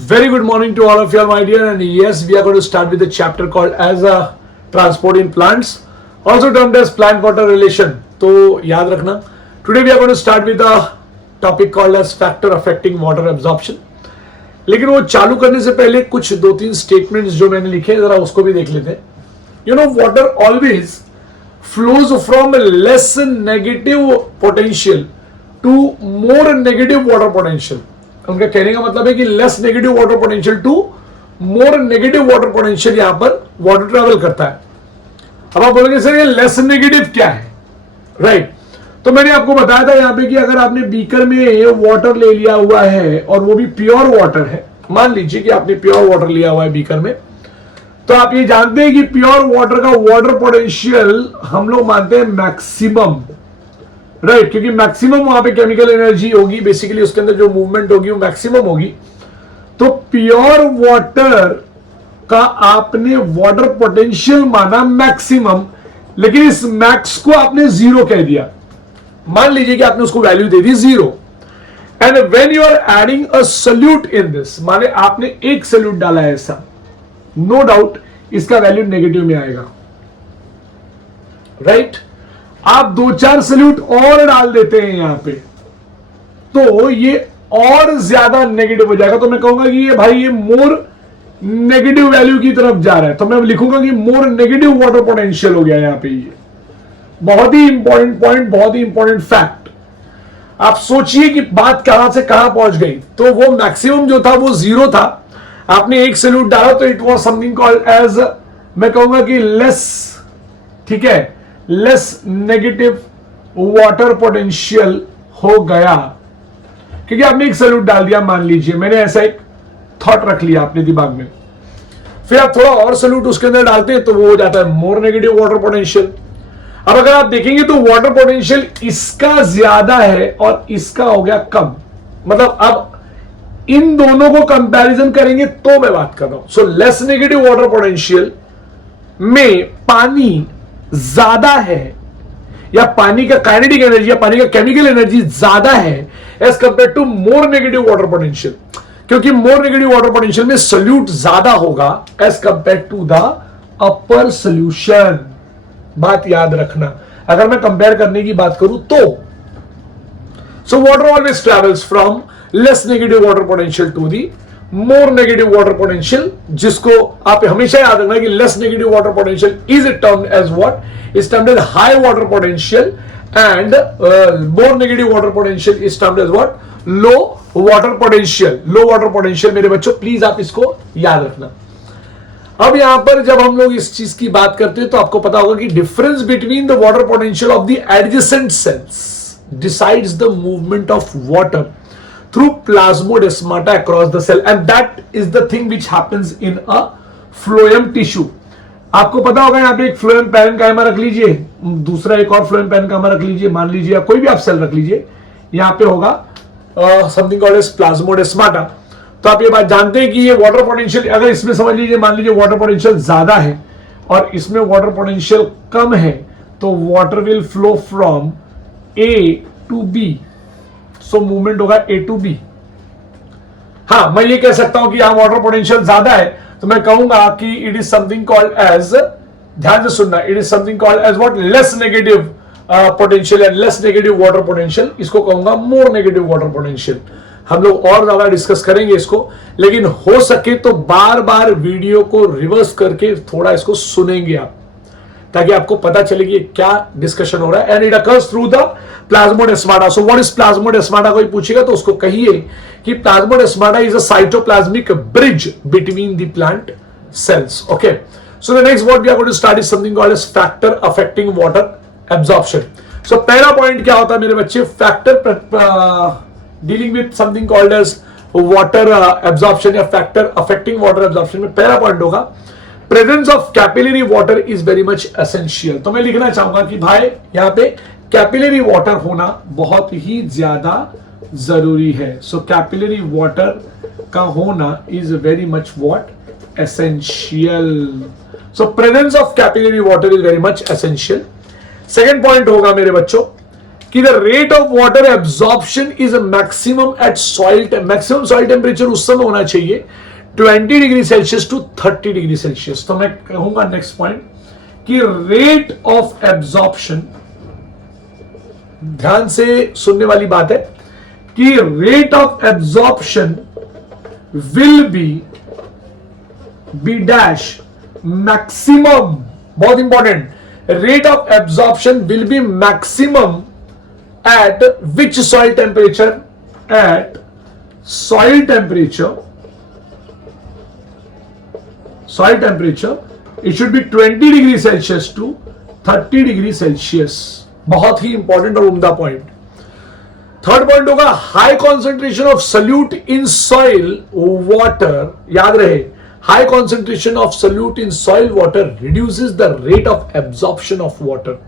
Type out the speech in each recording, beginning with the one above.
Very good morning to all of you, my dear. And yes, we are going to start with the chapter called as a transport in plants, also termed as plant water relation. तो याद रखना. Today we are going to start with a topic called as factor affecting water absorption. लेकिन वो चालू करने से पहले कुछ दो तीन स्टेटमेंट्स जो मैंने लिखे हैं जरा उसको भी देख लेते हैं. You know, water always flows from less negative potential to more negative water potential. उनका कहने का मतलब है कि less negative water potential to more negative water potential यहां पर वाटर ट्रेवल करता है. अब आप बोलेंगे सर ये लेस नेगेटिव क्या है, राइट? तो मैंने आपको बताया था यहां पे कि अगर आपने बीकर में वाटर ले लिया हुआ है और वो भी प्योर वाटर है, मान लीजिए कि आपने प्योर वाटर लिया हुआ है बीकर में, तो आप ये जानते हैं कि प्योर वाटर का वाटर पोटेंशियल हम लोग मानते हैं मैक्सिमम, राइट? क्योंकि मैक्सिमम वहां पे केमिकल एनर्जी होगी, बेसिकली उसके अंदर जो मूवमेंट होगी वो मैक्सिमम होगी. तो प्योर वाटर का आपने वाटर पोटेंशियल माना मैक्सिमम, लेकिन इस मैक्स को आपने जीरो कह दिया. मान लीजिए कि आपने उसको वैल्यू दे दी zero. And when you are adding a solute in this, माने आपने एक सॉल्यूट डाला है ऐसा, नो डाउट इसका वैल्यू नेगेटिव में आएगा, राइट? आप दो चार सॉल्यूट और डाल देते हैं यहां पे तो ये और ज्यादा नेगेटिव हो जाएगा. तो मैं कहूंगा कि ये भाई ये मोर नेगेटिव वैल्यू की तरफ जा रहा है, तो मैं लिखूंगा कि मोर नेगेटिव वाटर पोटेंशियल हो गया यहां पे. ये बहुत ही इंपॉर्टेंट पॉइंट, बहुत ही इंपॉर्टेंट फैक्ट. आप सोचिए कि बात कहां से कहां पहुंच गई. तो वो मैक्सिमम जो था वो जीरो था, आपने एक सॉल्यूट डाला तो it was something called as, मैं कहूंगा कि लेस, ठीक है, लेस नेगेटिव वाटर पोटेंशियल हो गया क्योंकि आपने एक सॉल्यूट डाल दिया. मान लीजिए मैंने ऐसा एक थॉट रख लिया अपने दिमाग में, फिर आप थोड़ा और सॉल्यूट उसके अंदर डालते हैं तो वो हो जाता है मोर नेगेटिव वाटर पोटेंशियल. अब अगर आप देखेंगे तो वाटर पोटेंशियल इसका ज्यादा है और इसका हो गया कम. मतलब अब इन दोनों को कंपैरिजन करेंगे तो मैं बात कर रहा हूं. So less negative water potential में पानी ज्यादा है या पानी का काइनेटिक एनर्जी या पानी का केमिकल एनर्जी ज्यादा है as compare to more negative water potential, क्योंकि मोर नेगेटिव वाटर पोटेंशियल में सोल्यूट ज्यादा होगा as compare to the upper solution. बात याद रखना अगर मैं कंपेयर करने की बात करूं तो. So water always travels from less negative water potential to the more negative water potential, जिसको आप हमेशा याद रखना कि less negative water potential is termed as what, is termed as high water potential, and more negative water potential is termed as what, low water potential. Low water potential मेरे बच्चों please आप इसको याद रखना. अब यहां पर जब हम लोग इस चीज की बात करते हैं तो आपको पता होगा कि difference between the water potential of the adjacent sales decides the movement of water through plasmodesmata across the cell, and that is the thing which happens in a phloem tissue. आपको पता होगा यहाँ पे एक फ्लोएम पैरेन्काइमा रख लीजिए, दूसरा एक और फ्लोएम पैरेन्काइमा रख लीजिए, मान लीजिए या कोई भी आप सेल रख लीजिए, यहाँ पे होगा समथिंग कॉल्ड एज प्लाज्मोडेस्माटा. तो आप ये बात जानते हैं कि ये वाटर पोटेंशियल, अगर इसमें समझ लीजिए मान लीजिए वाटर पोटेंशियल ज्यादा है और इसमें वाटर पोटेंशियल कम है, तो water will flow from A to B. So movement होगा ए टू बी. हाँ, मैं ये कह सकता हूं कि यहां वाटर पोटेंशियल ज्यादा है तो मैं कहूंगा कि it is something called as, ध्यान से सुनना, it is something called as what, less negative potential and less negative water potential. इसको कहूंगा मोर नेगेटिव वाटर पोटेंशियल. हम लोग और ज्यादा डिस्कस करेंगे इसको, लेकिन हो सके तो बार बार वीडियो को रिवर्स करके थोड़ा इसको सुनेंगे आप, ताकि आपको पता चले कि क्या डिस्कशन हो रहा है. And it occurs through the plasmodesmata. So what is plasmodesmata, कोई पूछेगा तो उसको कहिए कि plasmodesmata is a cytoplasmic bridge between the plant cells. Okay, so the next what we are going to start is something called as factor affecting water absorption. So पहला पॉइंट क्या होता है मेरे बच्चे, factor dealing with something called as water absorption या factor affecting water absorption में पहला पॉइंट होगा presence of capillary water is very much essential. तो मैं लिखना चाहूंगा कि भाई यहां पे कैपिलरी वाटर होना बहुत ही ज्यादा जरूरी है. सो कैपिलरी वाटर का होना is very much what, essential. So presence of capillary water is very much essential. Second point होगा मेरे बच्चों कि the rate of water absorption is maximum at soil, maximum soil temperature उस समय होना चाहिए 20 degree Celsius to 30 degree Celsius. तो मैं कहूंगा नेक्स्ट पॉइंट कि रेट ऑफ एब्जॉर्प्शन, ध्यान से सुनने वाली बात है कि rate of absorption will be dash maximum, बहुत important, rate of absorption will be maximum at which soil temperature, at soil temperature it should be 20 degree Celsius to 30 degree Celsius. बहुत ही इंपॉर्टेंट और उम्दा पॉइंट। थर्ड पॉइंट होगा high concentration of solute in soil water. याद रहे, high concentration of solute in soil water reduces the rate of absorption of water.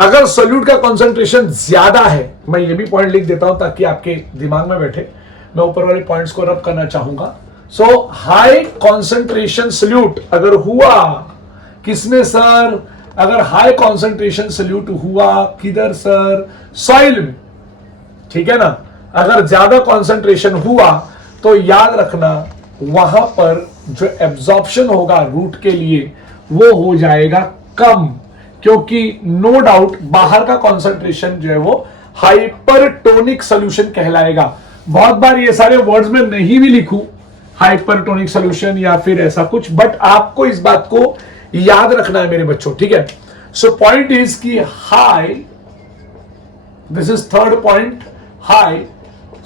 अगर solute का concentration ज्यादा है, मैं ये भी पॉइंट लिख देता हूं ताकि आपके दिमाग में बैठे, मैं ऊपर वाले पॉइंट्स को रब करना चाहूंगा। सो हाई कॉन्सेंट्रेशन सल्यूट अगर हुआ, किसमें सर? अगर हाई कॉन्सेंट्रेशन सल्यूट हुआ किधर सर? सॉइल में, ठीक है ना। अगर ज्यादा कॉन्सेंट्रेशन हुआ तो याद रखना वहां पर जो एब्जॉर्प्शन होगा रूट के लिए वो हो जाएगा कम, क्योंकि नो डाउट बाहर का कॉन्सेंट्रेशन जो है वो हाइपरटोनिक सॉल्यूशन कहलाएगा। बहुत बार ये सारे वर्ड्स में नहीं भी लिखूं हाइपरटोनिक सॉल्यूशन या फिर ऐसा कुछ, बट आपको इस बात को याद रखना है मेरे बच्चों, ठीक है। सो पॉइंट इज कि high, this is third point, high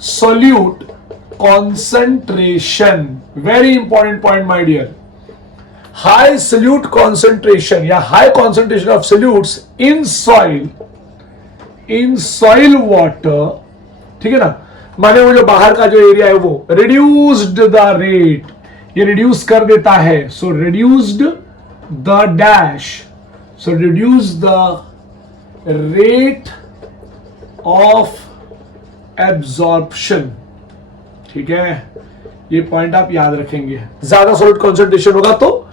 solute concentration, very important point my dear. High solute concentration या high concentration of solutes in soil water, ठीक है ना। माने वो जो बाहर का जो एरिया है वो रिड्यूस्ड द रेट, ये रिड्यूस कर देता है। So reduced the dash, so reduce the rate of absorption, ठीक है। ये पॉइंट आप याद रखेंगे। ज्यादा सॉलिड कॉन्सेंट्रेशन होगा तो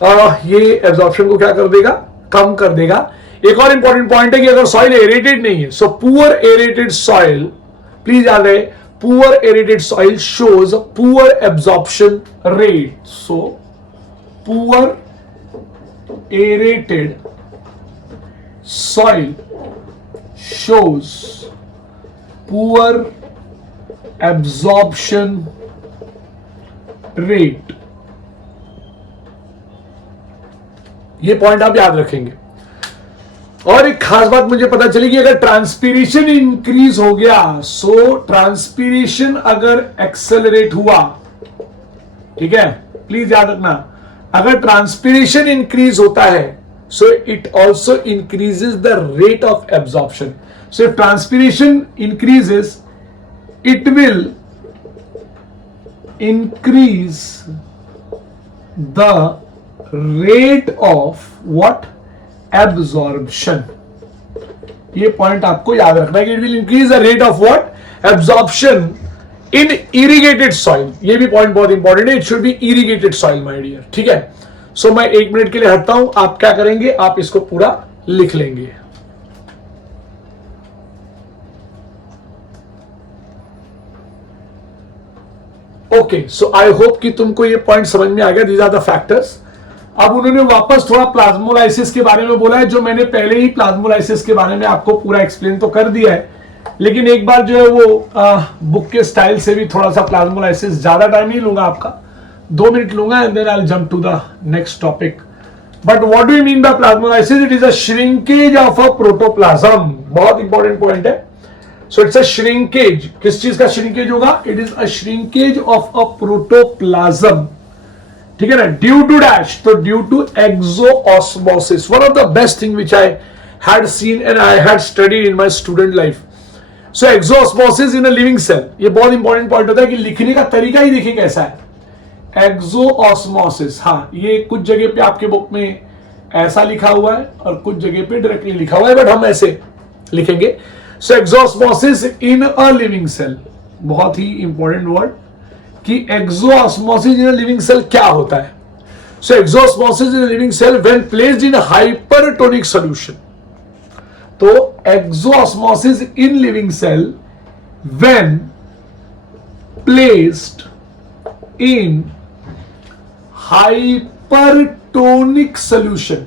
ये एब्जॉर्प्शन को क्या कर देगा? कम कर देगा। एक और इंपॉर्टेंट पॉइंट है कि अगर सॉइल एरेटेड नहीं है, so poor aerated soil, please याद रहे, poor aerated soil shows poor absorption rate. So poor aerated soil shows poor absorption rate. ये पॉइंट आप याद रखेंगे। और एक खास बात मुझे पता चली कि अगर ट्रांसपीरेशन इंक्रीज हो गया, सो ट्रांसपीरेशन अगर एक्सेलरेट हुआ, ठीक है, प्लीज याद रखना, अगर ट्रांसपीरेशन इंक्रीज होता है so it also increases the rate of absorption. So if transpiration increases it will increase the rate of what? Absorption. ये पॉइंट आपको याद रखना है कि it will increase the rate of what? Absorption in irrigated soil. ये भी point बहुत इंपॉर्टेंट है, it should be irrigated soil my dear, ठीक है। सो मैं 1 मिनट के लिए हटता हूं, आप क्या करेंगे? आप इसको पूरा लिख लेंगे। ओके, सो आई होप कि तुमको ये पॉइंट समझ में आ गया। These are the factors. अब उन्होंने वापस थोड़ा प्लाज्मोलाइसिस के बारे में बोला है, जो मैंने पहले ही प्लाज्मोलाइसिस के बारे में आपको पूरा एक्सप्लेन तो कर दिया है, लेकिन एक बार जो है वो बुक के स्टाइल से भी थोड़ा सा प्लाज्मोलाइसिस, ज्यादा टाइम नहीं लूंगा आपका, 2 मिनट लूंगा and then I will jump to the next topic. But what do you mean by plasmolysis? It is a shrinkage of a protoplasm. बहुत इंपॉर्टेंट पॉइंट है। So it's a shrinkage. किस चीज का shrinkage होगा? It is a shrinkage of a protoplasm, ठीक है ना। Due to dash, तो due to exosmosis, one of the best thing which I had seen and I had studied in my student life. So exosmosis in a living cell, ये बहुत important point होता है कि लिखने का तरीका ही देखिए कैसा है। एक्सोऑस्मोसिस, हाँ, ये कुछ जगह पे आपके बुक में ऐसा लिखा हुआ है और कुछ जगह पे डायरेक्टली लिखा हुआ है, बट हम ऐसे लिखेंगे। सो exosmosis in a living cell, बहुत ही इंपॉर्टेंट वर्ड कि एक्सोऑस्मोसिस इन अ लिविंग सेल क्या होता है। So exosmosis in a living cell when placed in hypertonic solution, तो exosmosis in living cell when placed in hypertonic solution,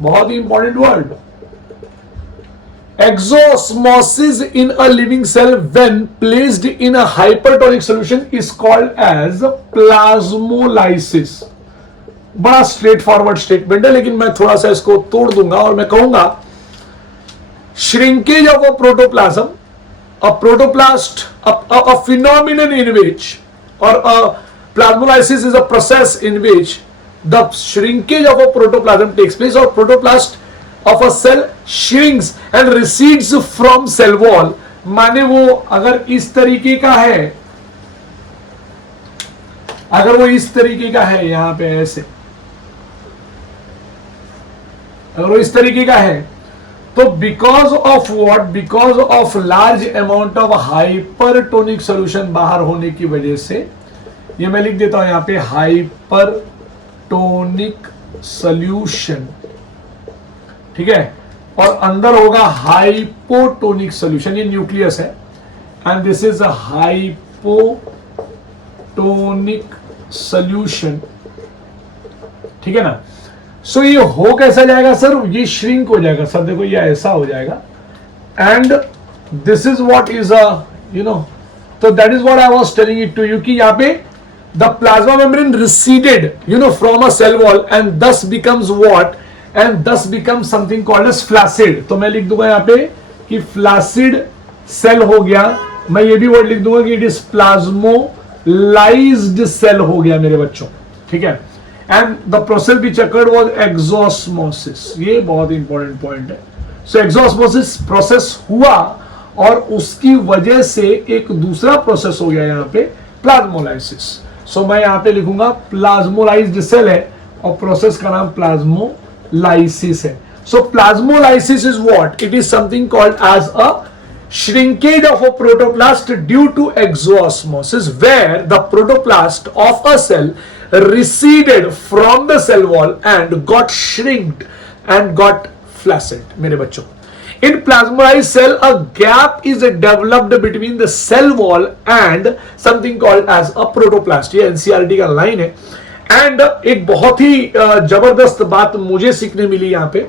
बहुत ही important word, exosmosis in a living cell when placed in a hypertonic solution is called as plasmolysis। बड़ा straight forward statement है, लेकिन मैं थोड़ा सा इसको तोड़ दूंगा और मैं कहूंगा shrinkage of a protoplasm, a protoplast, a phenomenon in which, or a plasmolysis is a process in which the shrinkage of a protoplasm takes place, or protoplast of a cell shrinks and recedes from cell wall। माने वो अगर इस तरीके का है, अगर वो इस तरीके का है, यहां पे ऐसे, अगर वो इस तरीके का है, तो because of what, because of large amount of hypertonic solution बाहर होने की वजह से, ये मैं लिख देता हूं यहां पे हाइपरटोनिक सॉल्यूशन, ठीक है, और अंदर होगा हाइपोटोनिक सॉल्यूशन, ये न्यूक्लियस है, and this is a hypotonic solution, ठीक है ना। सो ये हो कैसा जाएगा सर, ये श्रिंक हो जाएगा सर, देखो ये ऐसा हो जाएगा, and this is what is a you know, तो that is what I was telling it to you कि यहाँ पे the plasma membrane receded you know from a cell wall and thus becomes what, and thus becomes something called as flaccid। तो मैं लिख दूंगा यहाँ पे कि flaccid cell हो गया, मैं ये भी वर्ड लिख दूंगा कि it is plasmolyzed cell हो गया मेरे बच्चों, ठीक है। and the process which occurred was exosmosis, ये बहुत इंपॉर्टेंट पॉइंट है। so exosmosis प्रोसेस हुआ और उसकी वजह से एक दूसरा प्रोसेस हो गया यहाँ पे प्लाज्मोलाइसिस। so मैं यहाँ पे लिखूंगा प्लाज्मोलाइज्ड सेल है और प्रोसेस का नाम प्लाज्मो lysis है। so plasmolysis is what, it is something called as a shrinkage of a protoplast due to exosmosis where the protoplast of a cell receded from the cell wall and got shrinked and got flaccid। मेरे बच्चों, in plasmolysed cell a gap is developed between the cell wall and something called as a protoplast। ये NCERT का line है। And एक बहुत ही जबरदस्त बात मुझे सीखने मिली यहाँ पे,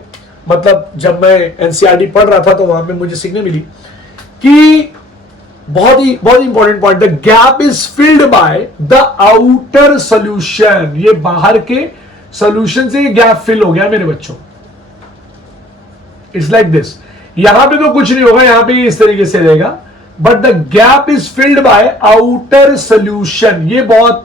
मतलब जब मैं एनसीईआरटी पढ़ रहा था तो वहां पे मुझे सीखने मिली कि बहुत ही important point, the gap is filled by the outer solution. ये बाहर के सॉल्यूशन से गैप फिल हो गया मेरे बच्चों। इट्स लाइक दिस, यहां पे तो कुछ नहीं होगा, यहां पे इस तरीके से रहेगा, but the gap is filled bye outer solution. ये बहुत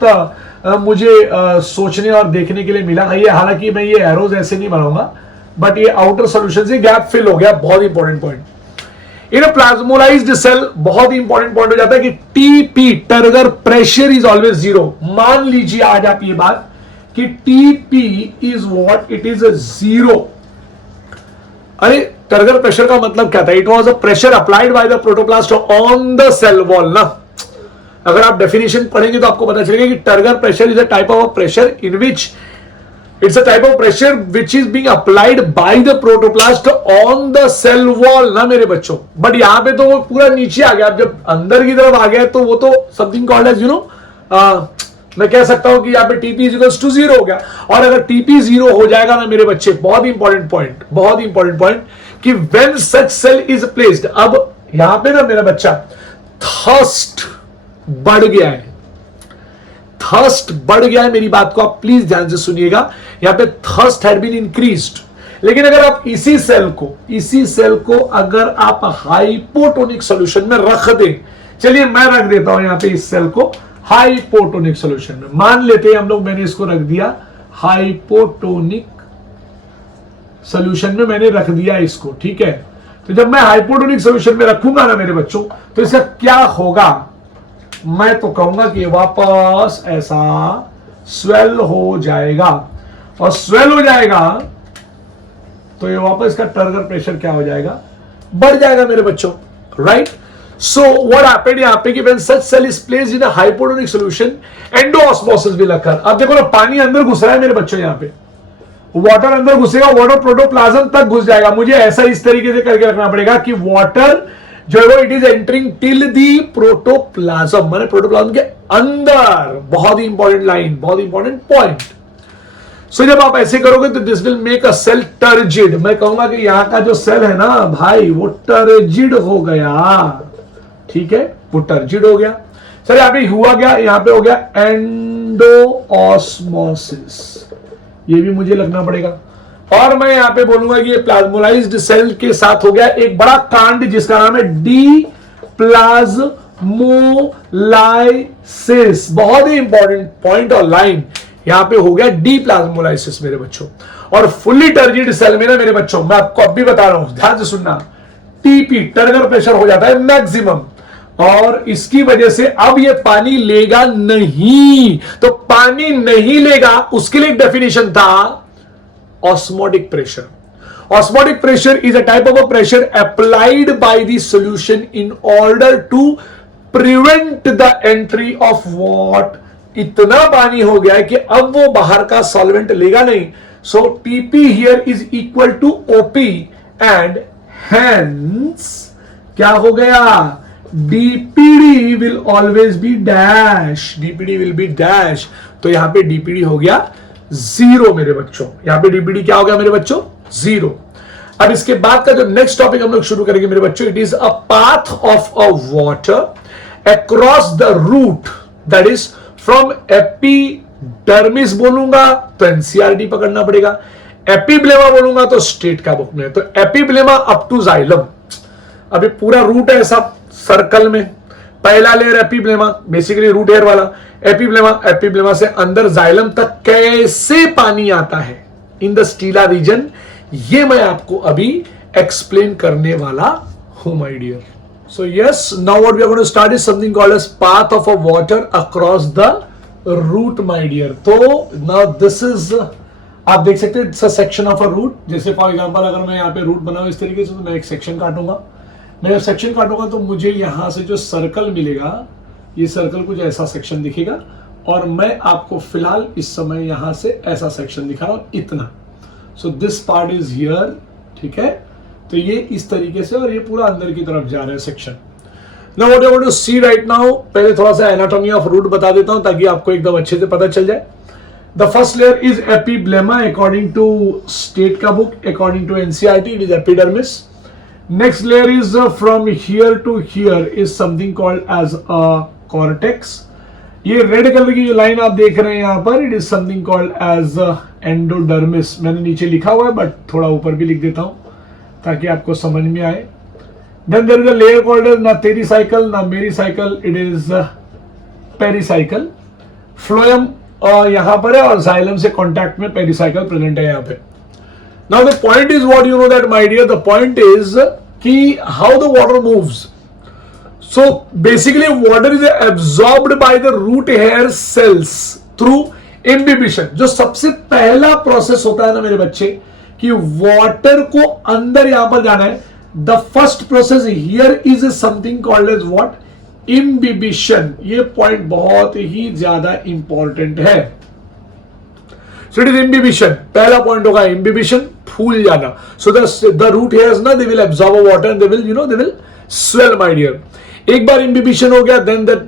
मुझे सोचने और देखने के लिए मिला। ये हालांकि मैं ये एरोज ऐसे नहीं बनाऊंगा, बट ये आउटर सॉल्यूशन से गैप फिल हो गया, बहुत important point. In a plasmolyzed cell बहुत ही इंपॉर्टेंट पॉइंट हो जाता है कि TP, turgor pressure is always zero. मान लीजिए आज आप ये बात कि TP is what, it is a zero. अरे टर्गर प्रेशर का मतलब क्या था, it was a pressure applied by the protoplast on the cell wall ना। अगर आप डेफिनेशन पढ़ेंगे तो आपको पता चलेगा कि turgor pressure is a type of pressure in which it's a type of pressure which is being applied by the protoplast on the cell wall ना मेरे बच्चों। बट यहां पे तो वो पूरा नीचे आ गया, जब अंदर की तरफ आ गया तो वो तो something called as you know, मैं कह सकता हूं कि यहाँ पे टीपी इक्वल्स टू जीरो हो गया। और अगर टीपी जीरो हो जाएगा ना मेरे बच्चे, बहुत इंपॉर्टेंट पॉइंट, बहुत इंपॉर्टेंट पॉइंट कि when such cell is placed, अब यहां पे ना मेरा बच्चा थर्स्ट बढ़ गया है, थर्स्ट बढ़ गया है, मेरी बात को आप प्लीज ध्यान से सुनिएगा। यहां पे थर्स्ट हैड बीन इंक्रीज्ड, लेकिन अगर आप इसी सेल को अगर आप हाइपोटोनिक सॉल्यूशन में रख दें, चलिए मैं रख देता हूं यहां पे इस सेल को हाइपोटोनिक सॉल्यूशन में, मान लेते हैं हम लोग, मैंने इसको रख दिया हाइपोटोनिक सॉल्यूशन में, मैंने रख दिया इसको, ठीक है। तो जब मैं हाइपोटोनिक सॉल्यूशन में रखूंगा ना मेरे बच्चों, तो इसका क्या होगा, मैं तो कहूंगा कि वापस ऐसा स्वेल हो जाएगा, और स्वेल हो जाएगा तो ये वापस का टर्गर प्रेशर क्या हो जाएगा, बढ़ जाएगा मेरे बच्चों, राइट। सो व्हाट हैपेंड यहां पे कि when such cell is placed in a hypotonic solution, endosmosis will occur. अब देखो ना, पानी अंदर घुस रहा है मेरे बच्चों, यहां पे वाटर अंदर घुसेगा, वाटर प्रोटोप्लाज्म तक घुस जाएगा। मुझे ऐसा इस तरीके से करके रखना पड़ेगा कि वाटर जो है वो it is entering till the protoplasm, माने प्रोटोप्लाज्म के अंदर। बहुत ही इंपॉर्टेंट लाइन, बहुत इंपॉर्टेंट पॉइंट। सो जब आप ऐसे करोगे तो this will make a cell turgid. मैं कहूंगा कि यहां का जो सेल है ना भाई वो टर्जिड हो गया, ठीक है, वो टर्जिड हो गया। सर यहां पे हुआ क्या, यहां पे हो गया एंडोऑस्मोसिस, ये भी मुझे लगना पड़ेगा। और मैं यहां पे बोलूंगा कि ये प्लाज्मोलाइज्ड सेल के साथ हो गया एक बड़ा कांड जिसका नाम है डी प्लाज्मोलाइसिस। बहुत ही इंपॉर्टेंट पॉइंट और लाइन, यहां पे हो गया डी प्लाज्मोलाइसिस मेरे बच्चों। और फुल्ली टर्जिड सेल में ना मेरे बच्चों, मैं आपको अब भी बता रहा हूं, ध्यान से सुनना, टीपी टर्गर प्रेशर हो जाता है मैक्सिमम, और इसकी वजह से अब ये पानी लेगा नहीं। तो पानी नहीं लेगा उसके लिए एक डेफिनेशन था osmotic pressure. Osmotic pressure is a type of a pressure applied by the solution in order to prevent the entry of what? इतना पानी हो गया है कि अब वो बाहर का सॉल्वेंट लेगा नहीं। So TP here is equal to OP and hence क्या हो गया? DPD will always be dash. DPD will be dash. तो यहां पे DPD हो गया जीरो मेरे बच्चों। यहां पे डीपीडी क्या हो गया मेरे बच्चों? जीरो। अब इसके बाद का जो नेक्स्ट टॉपिक हम लोग शुरू करेंगे मेरे बच्चों, it is a path of a water across the root, that is from epidermis बोलूंगा तो एनसीईआरटी पकड़ना पड़ेगा, एपिब्लेमा बोलूंगा तो स्टेट का बुक में, तो एपिब्लेमा अप टू जाइलम। अभी पूरा रूट है ऐसा सर्कल में, पहला layer epiblema basically root hair वाला, एपिब्लेमा से अंदर जाइलम तक कैसे पानी आता है इन द स्टीला रीजन, ये मैं आपको अभी एक्सप्लेन करने वाला हूं my dear. So yes, now what we are going to start is something called as path of a water across the root my dear. तो नाउ दिस इज, आप देख सकते हैं it's a section of a root. जैसे for example अगर मैं यहां पे रूट बनाऊं इस तरीके से, तो मैं एक सेक्शन काटूंगा। मैं जब सेक्शन काटूंगा तो मुझे यहां से जो सर्कल मिलेगा, ये सर्कल कुछ ऐसा सेक्शन दिखेगा, और मैं आपको फिलहाल इस समय यहां से ऐसा सेक्शन दिखा रहा हूं, इतना। So this part is here, ठीक है, तो ये इस तरीके से, और ये पूरा अंदर की तरफ जा रहा है section. Now what I want to see right now, पहले थोड़ा सा एनाटॉमी ऑफ रूट बता देता हूं ताकि आपको एकदम अच्छे से पता चल जाए। The first layer is epiblema according to state का book, according to NCERT it is epidermis. Next layer is from here to here is something called as a cortex. ये रेड कलर की जो लाइन आप देख रहे हैं यहाँ पर, it is something called as endodermis. मैंने नीचे लिखा हुआ है बट थोड़ा ऊपर भी लिख देता हूँ ताकि आपको समझ में आए। Then there is a layer called ना तेरी साइकिल ना मेरी cycle, it is pericycle. Phloem यहाँ पर है और जाइलम से कॉन्टैक्ट में पेरिसाइकिल प्रेजेंट है यहाँ पे। Now the point is what you know that my dear, the point is कि how the water moves. So basically water is absorbed by the root hair cells through imbibition. जो सबसे पहला process होता है ना मेरे बच्चे कि वाटर को अंदर यहां पर जाना है, the first process here is something called as what? Imbibition. ये पॉइंट बहुत ही ज्यादा इंपॉर्टेंट है। So it is imbibition. पहला पॉइंट होगा imbibition, फूल जाना। So the root hairs ना they will absorb water and they will they will swell my dear. एक बार imbibition हो गया,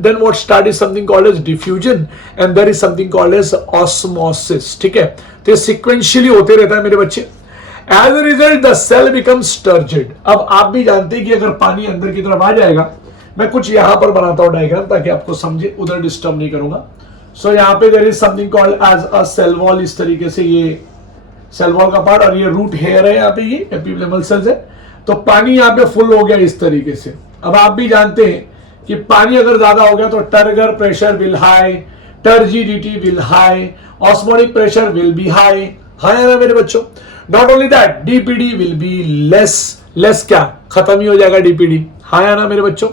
then what start is something called as diffusion and there is something called as osmosis. ठीक है, तो ये sequentially होते रहता है मेरे बच्चे। As a result the cell becomes turgid. अब आप भी जानते हैं कि अगर पानी अंदर की तरफ आ जाएगा, मैं कुछ यहां पर बनाता हूं डायग्राम ताकि आपको समझे, उधर डिस्टर्ब नहीं करूंगा। सो यहाँ पे there is something called as a cell wall, इस तरीके से ये सेल वॉल का पार्ट, और ये रूट हेयर है यहाँ पे, ये एपिब्लेमल सेल्स है। तो पानी यहाँ पे फुल हो गया इस तरीके से। अब आप भी जानते हैं कि पानी अगर ज्यादा हो गया तो turgor pressure will high, turgidity will high, osmotic pressure will be high. High है ना मेरे बच्चों। Not only that, DPD will be less क्या, खत्म ही हो जाएगा डीपीडी। हाई है ना मेरे बच्चों।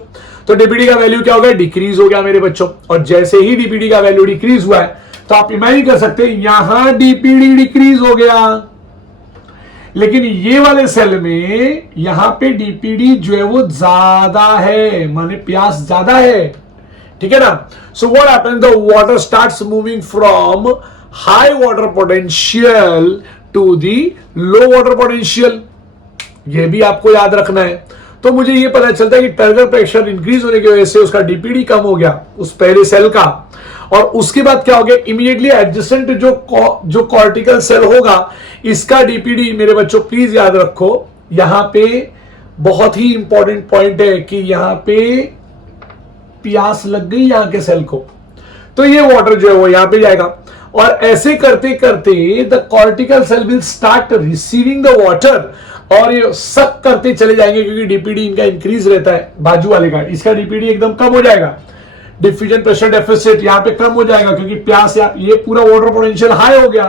तो डीपीडी का वैल्यू क्या हो गया? डिक्रीज हो गया मेरे बच्चों। और जैसे ही डीपीडी का वैल्यू डिक्रीज हुआ है तो आप इमेजिन कर सकते हैं यहां डीपीडी डिक्रीज हो गया, लेकिन ये वाले सेल में यहां पे डीपीडी जो है वो ज्यादा है, माने प्यास ज्यादा है, ठीक है ना। So what happens, the water starts moving from high water potential to the low water potential. ये भी आपको याद रखना है। तो मुझे ये पता चलता है कि टर्गर प्रेशर इंक्रीज होने की वजह से उसका डीपीडी कम हो गया उस पहले सेल का, और उसके बाद क्या हो गया, इमीडिएटली एडजेसेंट जो कॉर्टिकल सेल होगा इसका डीपीडी, मेरे बच्चों प्लीज याद रखो, यहां पे बहुत ही इंपॉर्टेंट पॉइंट है कि यहां पे प्यास लग गई यहां के सेल को, तो ये वाटर जो है वो यहां पे जाएगा, और ऐसे करते करते the cortical cell will start receiving the water, और ये सक करते चले जाएंगे क्योंकि डीपीडी इनका इंक्रीज रहता है, बाजू वाले का इसका डीपीडी एकदम कम हो जाएगा, डिफ्यूजन प्रेशर डेफिसिट यहां पे कम हो जाएगा क्योंकि प्यास, ये पूरा वाटर पोटेंशियल हाई हो गया।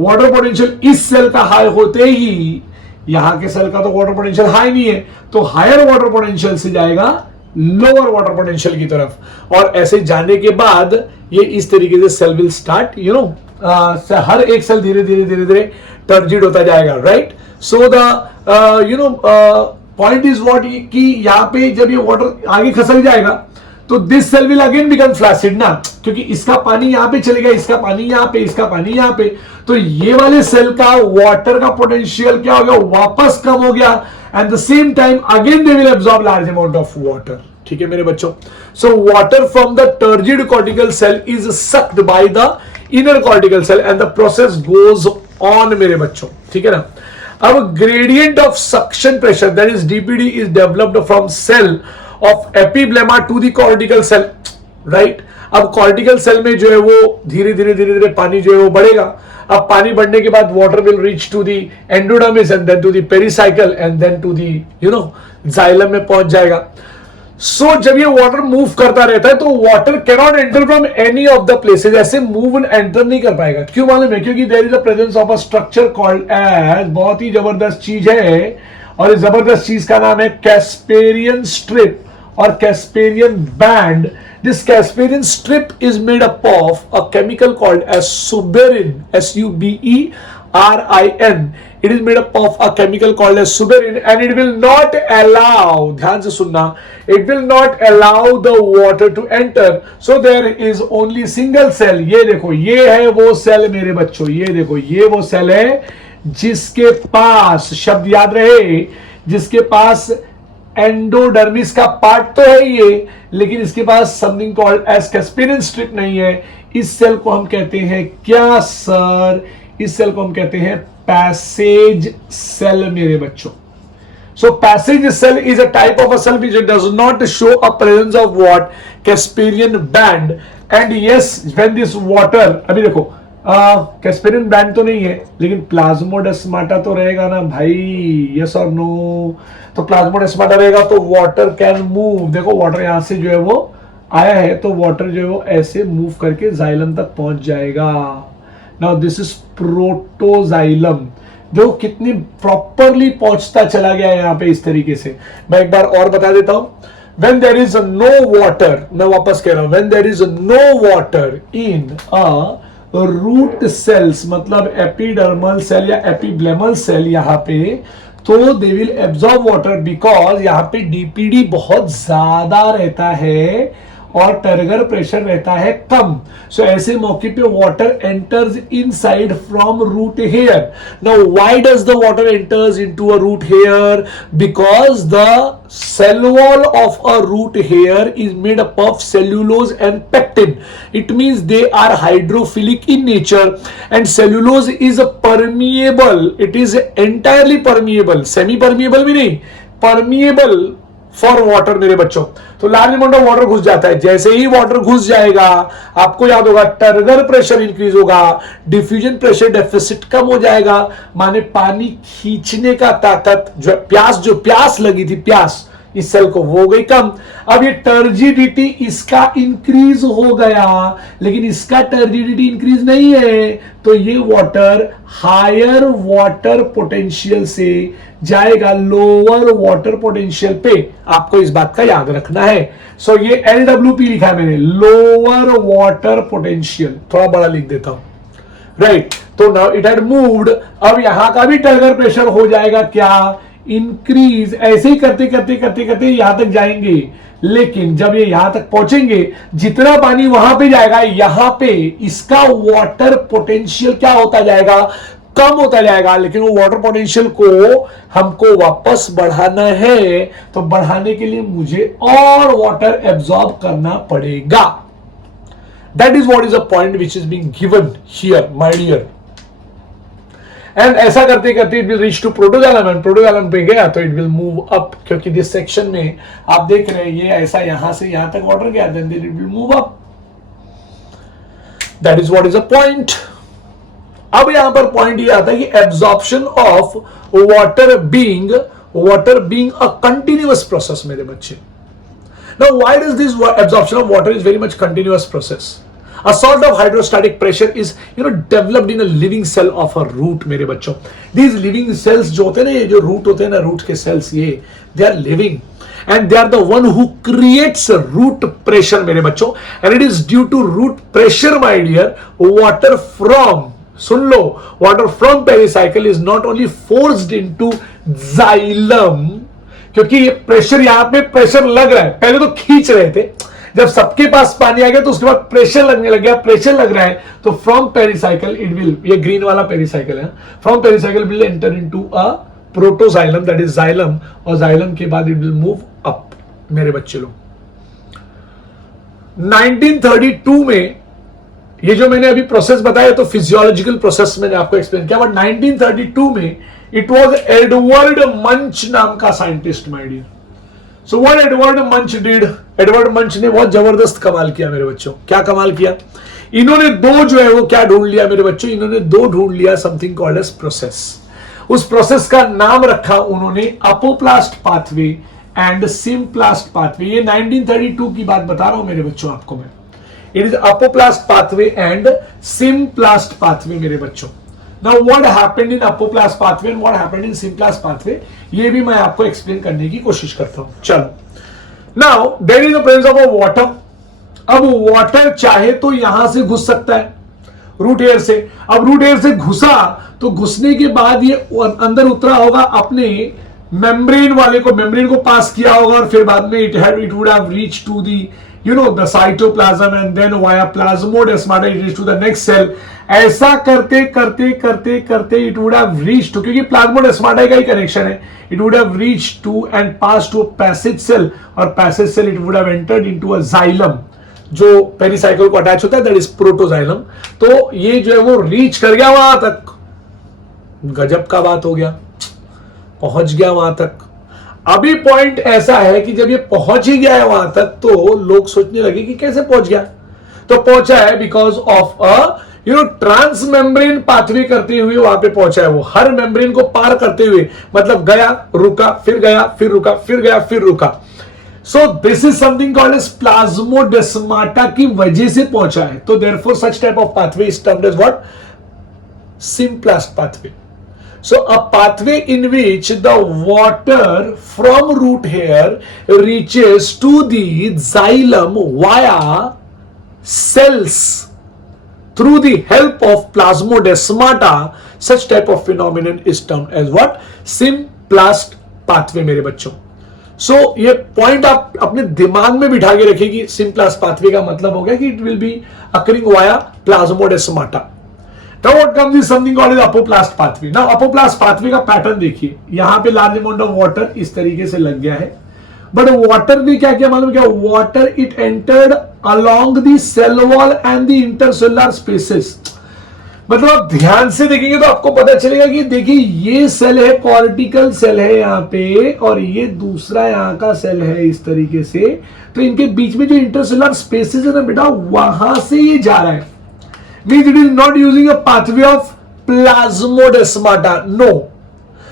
वाटर पोटेंशियल इस सेल का हाई होते ही यहां के सेल का तो वाटर पोटेंशियल हाई नहीं है, तो हायर वाटर पोटेंशियल से जाएगा लोअर वाटर पोटेंशियल की तरफ, और ऐसे जाने के बाद ये इस तरीके से सेल विल स्टार्ट हर एक सेल धीरे धीरे धीरे धीरे टर्जिड होता जाएगा, right. So the point is what कि यहां पे जब ये वाटर आगे खसक जाएगा तो this cell will again become flaccid ना, क्योंकि इसका पानी यहां पे चलेगा, इसका पानी यहां पे, इसका पानी यहां पे, तो ये वाले सेल का वाटर का पोटेंशियल क्या हो गया, वापस कम हो गया, and the same time again they will absorb large amount of water. ठीक है मेरे बच्चों, so water from the turgid cortical cell is sucked by the inner cortical cell and the process goes on मेरे बच्चों, ठीक है ना। अब gradient of suction pressure that is DPD is developed from cell of epiblema to the cortical cell, right. अब cortical cell में जो है वो धीरे धीरे धीरे धीरे पानी जो है वो बढ़ेगा। अब पानी बढ़ने के बाद water will reach to the endodermis and then to the pericycle and then to the xylem में पहुंच जाएगा। सो जब ये वाटर मूव करता रहता है तो water cannot enter from any of the places, ऐसे मूव एंड एंटर नहीं कर पाएगा। क्यों मालूम है? क्योंकि there is a presence of a structure called as, बहुत ही जबरदस्त चीज है, और इस जबरदस्त चीज का नाम है कैस्पेरियन स्ट्रिप और Casparian band. This Casparian strip is made up of a chemical called as suberin, S-U-B-E-R-I-N. It is made up of a chemical called as suberin, and it will not allow, ध्यान से सुनना, it will not allow the water to enter. So there is only single cell. ये देखो, ये है वो cell मेरे बच्चों, ये देखो, ये वो सेल है जिसके पास, शब्द याद रहे, जिसके पास एंडोडर्मिस का पार्ट तो है ये, लेकिन इसके पास something called as Casparian strip नहीं है। इस सेल को हम कहते हैं क्या सर? इस सेल को हम कहते हैं पैसेज सेल मेरे बच्चों। So passage cell is a type of a cell which does not show a presence of what Casparian band, and yes when this water, अभी देखो कैस्पेरियन बैंड तो नहीं है लेकिन प्लाज्मोडेस्माटा तो रहेगा ना भाई, यस और नो। तो प्लाज्मोडेस्माटा रहेगा तो वाटर कैन मूव, देखो वाटर यहां से जो है वो आया है तो वाटर जो है वो ऐसे मूव करके जाइलम तक पहुंच जाएगा। नाउ दिस इज प्रोटोजाइलम, जो कितनी प्रॉपरली पहुंचता चला गया है यहां पे इस तरीके से। मैं एक बार और बता देता हूं, when there is no water, मैं वापस कह रहा हूं, when there is no water in a root cells, मतलब एपिडर्मल सेल या एपिब्लेमल सेल यहां पे, तो they will absorb water because यहां पे डीपीडी बहुत ज्यादा रहता है और टर्गर प्रेशर रहता है कम। सो ऐसे मौके पे water enters inside from root hair. Now why does the water enters into a root hair? Because the cell wall of a root hair is made up of cellulose and pectin. It means they are hydrophilic in nature, and cellulose is a permeable. It is entirely permeable, semi permeable भी नहीं, permeable for water मेरे बच्चों। तो large amount of water घुस जाता है, जैसे ही water घुस जाएगा आपको याद होगा टर्गर प्रेशर इंक्रीज होगा, डिफ्यूजन प्रेशर डेफिसिट कम हो जाएगा, माने पानी खींचने का ताकत, जो प्यास लगी थी, प्यास इस सेल को, वो हो गई कम। अब ये टर्जिडिटी इसका इंक्रीज हो गया, लेकिन इसका टर्जिडिटी इंक्रीज नहीं है, तो ये वाटर हायर वाटर पोटेंशियल से जाएगा लोअर वाटर पोटेंशियल पे। आपको इस बात का याद रखना है। सो ये LWP लिखा है मैंने, लोअर वाटर पोटेंशियल, थोड़ा बड़ा लिख देता हूं, राइट। तो नाउ इट हैड मूव्ड, अब यहां का भी टर्गर प्रेशर हो जाएगा क्या? इंक्रीज। ऐसे ही करते करते करते करते यहां तक जाएंगे, लेकिन जब ये यहां तक पहुंचेंगे, जितना पानी वहां पे जाएगा, यहां पे इसका वाटर पोटेंशियल क्या होता जाएगा? कम होता जाएगा, लेकिन वो वाटर पोटेंशियल को हमको वापस बढ़ाना है, तो बढ़ाने के लिए मुझे और वाटर एब्जॉर्ब करना पड़ेगा. That is what is a point which is being given here my dear. And ऐसा करते करते it will reach to protoxylem, and protoxylem पे गया तो इट विल मूव अप, क्योंकि दिस सेक्शन में आप देख रहे हैं ये ऐसा यहां से यहां तक वाटर गया, then it will move up. That is what is a point. अब यहां पर पॉइंट ये आता है कि absorption of water being a continuous process मेरे बच्चे. Now why does this absorption of water is very much continuous process. A sort of hydrostatic pressure is developed in a living cell of a root मेरे बच्चों. These living cells जो होते हैं ना, ये जो root होते हैं ना, root के cells, ये they are living and they are the one who creates root pressure मेरे बच्चों. And it is due to root pressure my dear, water from, soon low, water from pericycle is not only forced into xylem, क्योंकि ये pressure, यहां पे pressure लग रहा है, पहले तो खींच रहे थे, जब सबके पास पानी आ गया तो उसके बाद प्रेशर लगने लग गया, प्रेशर लग रहा है, तो फ्रॉम पेरिसाइकल इट विल, ये ग्रीन वाला पेरिसाइकल है, from pericycle will enter into a protoxylem, that is xylem, और जाइलम के बाद इट विल मूव अप मेरे बच्चे लोग. 1932 में ये जो मैंने अभी प्रोसेस बताया तो फिजियोलॉजिकल प्रोसेस मैंने आपको एक्सप्लेन किया, बट 1932 में इट वाज एडवर्ड मंच नाम का scientist my dear. So what Edward Munch did? Edward Munch ने बहुत जबरदस्त कमाल किया मेरे बच्चों. क्या कमाल किया? इन्होंने दो जो है वो क्या ढूंढ लिया मेरे बच्चों, इन्होंने दो ढूंढ लिया, समथिंग कॉल्ड एज प्रोसेस. उस प्रोसेस का नाम रखा उन्होंने apoplast pathway and symplast pathway. ये 1932 की बात बता रहा हूं मेरे बच्चों आपको मैं. It is apoplast pathway and symplast pathway मेरे बच्चों. Now what happened in apoplast pathway and what happened in symplast pathway, ये भी मैं आपको एक्सप्लेन करने की कोशिश करता हूं. चलो, now there is the presence of a water. अब वाटर चाहे तो यहां से घुस सकता है रूट एयर से. अब रूट एयर से घुसा तो घुसने के बाद ये अंदर उतरा होगा, अपने मेम्ब्रेन वाले को, मेम्ब्रेन को पास किया होगा, और फिर बाद में it would have reached to the the cytoplasm and then via plasmodesmata it reached to the next cell. ऐसा करते करते करते करते it would have reached to, क्योंकि plasmodesmata का ही कनेक्शन है, it would have reached to and passed to a passage cell, और passage cell it would have entered into a xylem जो पेरिसाइकल को अटैच होता है, दैट इज प्रोटोजाइलम. तो ये जो है वो रीच कर गया वहां तक. गजब का बात हो गया, पहुंच गया वहां तक. अभी पॉइंट ऐसा है कि जब ये पहुंच ही गया है वहां तक तो लोग सोचने लगे कि कैसे पहुंच गया. तो पहुंचा है because of a trans membrane pathway करते हुए वहां पे पहुंचा है. वो हर मेम्ब्रेन को पार करते हुए, मतलब गया, रुका, फिर गया, फिर रुका, फिर गया, फिर रुका. So this is something called as plasmodesmata की वजह से पहुंचा है. तो therefore such type of pathway is termed as what? Symplast pathway. So a pathway in which the water from root hair reaches to the xylem via cells through the help of plasmodesmata, such type of phenomenon is termed as what? Symplast pathway मेरे बच्चों. So ये point आप अपने दिमाग में बिठा के रखिए कि सिम्प्लास्ट पाथवे का मतलब हो गया कि it will be occurring via plasmodesmata. Now what comes is something called as apoplast pathway. Now apoplast pathway का पैटर्न देखिए, यहां पे लार्ज अमाउंट ऑफ वाटर इस तरीके से लग गया है, बट वाटर ने क्या किया मालूम क्या? Water it entered along the cell wall and the intercellular spaces. मतलब आप ध्यान से देखेंगे तो आपको पता चलेगा कि देखिए ये सेल है, कॉर्टिकल सेल है यहाँ पे, और ये दूसरा यहाँ का सेल है इस तरीके से. तो इनके बीच में जो इंटरसेलुलर स्पेसेस है ना बेटा, वहां से ये जा रहा है. Means it is not using a pathway of plasmodesmata. No.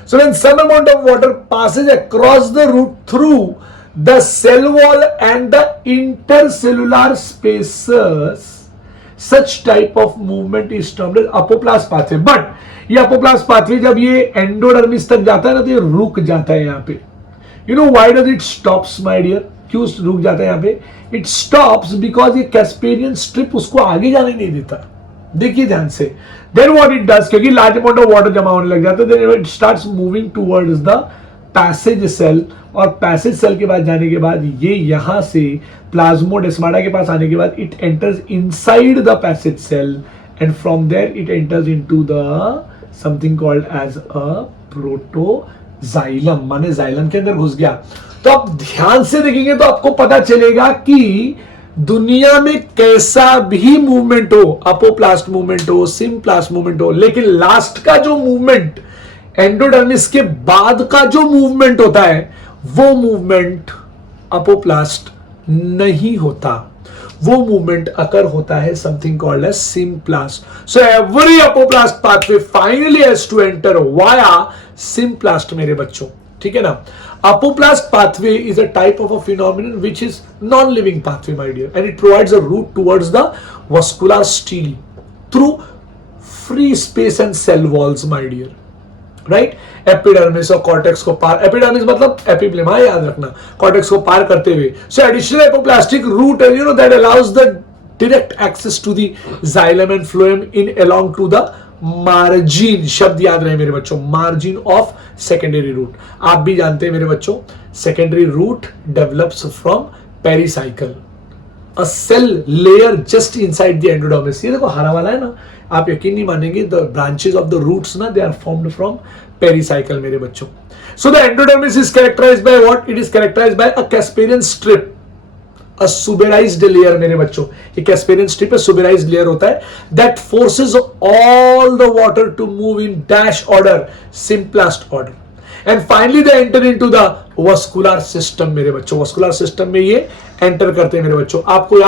So when some amount of water passes across the root through the cell wall and the intercellular spaces, such type of movement is termed as apoplast pathway. But ये apoplast pathway जब ये endodermis तक जाता है ना तो ये रुक जाता है यहाँ पे. You know why does it stops, my dear? क्यों रुक जाता है यहाँ पे? It stops because ये कैस्पेरियन स्ट्रिप उसको आगे जाने नहीं देता. देखिए ध्यान से. Then what it does, क्योंकि लार्ज अमाउंट ऑफ वाटर जमा होने लग जाता है, then it starts moving towards the passage cell, और पैसेज सेल के बाद जाने के बाद ये यहां से प्लाज्मोडेस्माटा के पास आने के बाद it enters inside the passage cell, and from there it enters into the something called as a protoxylem, माने जाइलम के अंदर घुस गया। तो आप ध्यान से देखेंगे तो आपको पता चलेगा कि दुनिया में कैसा भी मूवमेंट हो, अपोप्लास्ट मूवमेंट हो, सिम्प्लास्ट मूवमेंट हो, लेकिन लास्ट का जो मूवमेंट, एंडोडर्मिस के बाद का जो मूवमेंट होता है, वो मूवमेंट अपोप्लास्ट नहीं होता। वो मूवमेंट अकर होता है something called as symplast. So every apoplast pathway finally has to enter via symplast मेरे बच्चों, ठीक है ना। Apoplast pathway is a type of a phenomenon which is non-living pathway, my dear, and it provides a route towards the vascular stele through free space and cell walls, my dear, right? Epidermis और cortex को पार, epidermis मतलब एपिप्लेम, हाँ याद रखना, cortex को पार करते हुए। So additional apoplastic route you know that allows the direct access to the xylem and phloem in along to the margin, शब्द याद रहे मेरे बच्चों, मार्जिन ऑफ सेकेंडरी रूट। आप भी जानते हैं मेरे बच्चों, secondary root develops from pericycle, a cell layer just inside the endodermis. ये देखो हरा वाला है ना, आप यकीन नहीं मानेंगे, the branches of the roots ना, they are formed from pericycle मेरे बच्चों। So the endodermis is characterised by what? It is characterised by a Casparian strip, a suberized layer मेरे बच्चों। ये कैस्पेरियन स्ट्रिप है, सुबेराइज्ड लेयर होता है, that forces all the water to move in dash order, simplast order, and finally they enter into the vascular system मेरे बच्चों। vascular system में ये एंटर करते हैं मेरे बच्चों। आपको याद